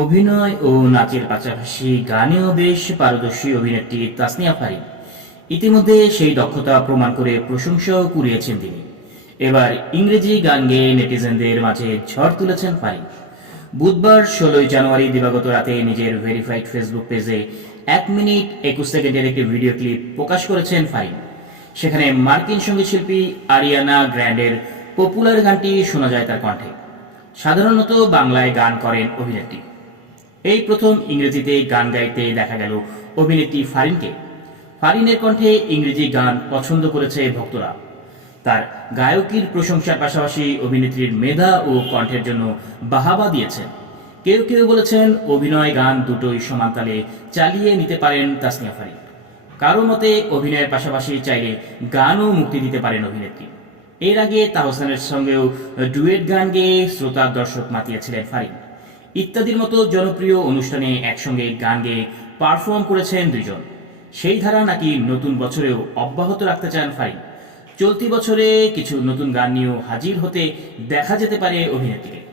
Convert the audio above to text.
অভিনয় ও নাচের পাশাপাশি গানেও বেশ পারদর্শী অভিনেত্রী তাসনিয়া ফারিন। ইতিমধ্যে সেই দক্ষতা প্রমাণ করে প্রশংসাও কুড়িয়েছেন তিনি। এবার ইংরেজি গান গেয়ে নেটিজেনদের মাঝে ঝড় তুলেছেন ফারিন। বুধবার ষোলোই জানুয়ারি দিবাগত রাতে নিজের ভেরিফাইড ফেসবুক পেজে এক মিনিট একুশ সেকেন্ডের একটি ভিডিও ক্লিপ প্রকাশ করেছেন ফারিন। সেখানে মার্কিন সঙ্গীতশিল্পী আরিয়ানা গ্র্যান্ডের পপুলার গানটি শোনা যায় তার কণ্ঠে। সাধারণত বাংলায় গান করেন অভিনেত্রী। এই প্রথম ইংরেজিতে গান গাইতে দেখা গেল অভিনেত্রী ফারিনকে। ফারিনের কণ্ঠে ইংরেজি গান পছন্দ করেছে ভক্তরা। তার গায়কির প্রশংসার পাশাপাশি অভিনেত্রীর মেধা ও কণ্ঠের জন্য বাহাবা দিয়েছেন। কেউ কেউ বলেছেন অভিনয় গান দুটোই সমানতালে চালিয়ে নিতে পারেন তাসনিয়া ফারিন। কারও মতে অভিনয়ের পাশাপাশি চাইলে গানও মুক্তি দিতে পারেন অভিনেত্রী। এর আগে তাহসানের সঙ্গেও ডুয়েট গান গেয়ে শ্রোতা দর্শক মাতিয়েছিলেন ফারিন। ইত্যাদির মতো জনপ্রিয় অনুষ্ঠানে একসঙ্গে গান গেয়ে পারফর্ম করেছেন দুজন সেই ধারা নাকি নতুন বছরেও অব্যাহত রাখতে চান ফারিন চলতি বছরে কিছু নতুন গান নিয়েও হাজির হতে দেখা যেতে পারে অভিনেত্রীকে।